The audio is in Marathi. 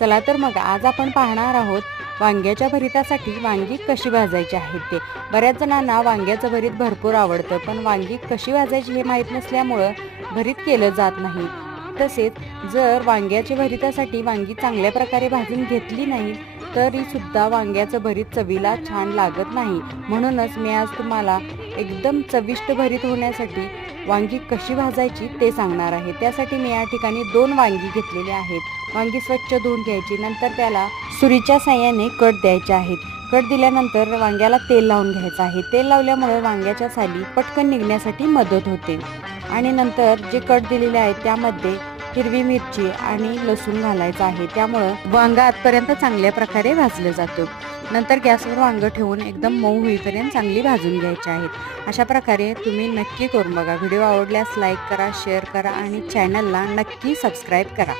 चला तर मग आज आपण पाहणार आहोत वांग्याच्या भरितासाठी वांगी कशी भाजायची आहेत ते। बऱ्याच जणांना वांग्याचं भरीत भरपूर आवडतं, पण वांगी कशी भाजायची हे माहीत नसल्यामुळं भरीत केलं जात नाही। तसेच जर वांग्याच्या भरितासाठी वांगी चांगल्या प्रकारे भाजून घेतली नाही तरी सुद्धा वांग्याचं भरीत चवीला छान लागत नाही। म्हणूनच मी आज तुम्हाला एकदम चविष्ट भरीत होण्यासाठी वांगी कशी भाजायची ते सांगणार आहे। त्यासाठी मी या ठिकाणी 2 वांगी घेतलेली आहेत। वांगी स्वच्छ धुवून घ्यायची, नंतर त्याला सुरीच्या साहाय्याने कट द्यायचे आहेत। कट दिल्यानंतर वांग्याला तेल लावून घ्यायचं आहे। तेल लावल्यामुळे वांग्याच्या साली पटकन निघण्यासाठी मदत होते। आणि नंतर जे कट दिलेले आहेत त्यामध्ये हिरवी मिरची आणि लसूण घालायचं आहे, त्यामुळे वांगा आतपर्यंत चांगल्या प्रकारे भाजलं जातं। नंतर गॅसवर वांग ठेवून एकदम मऊ होईपर्यंत चांगली भाजून घ्यायची आहेत। अशा प्रकारे तुम्ही नक्की करून बघा। व्हिडिओ आवडल्यास लाईक करा, शेअर करा आणि चॅनलला नक्की सबस्क्राईब करा।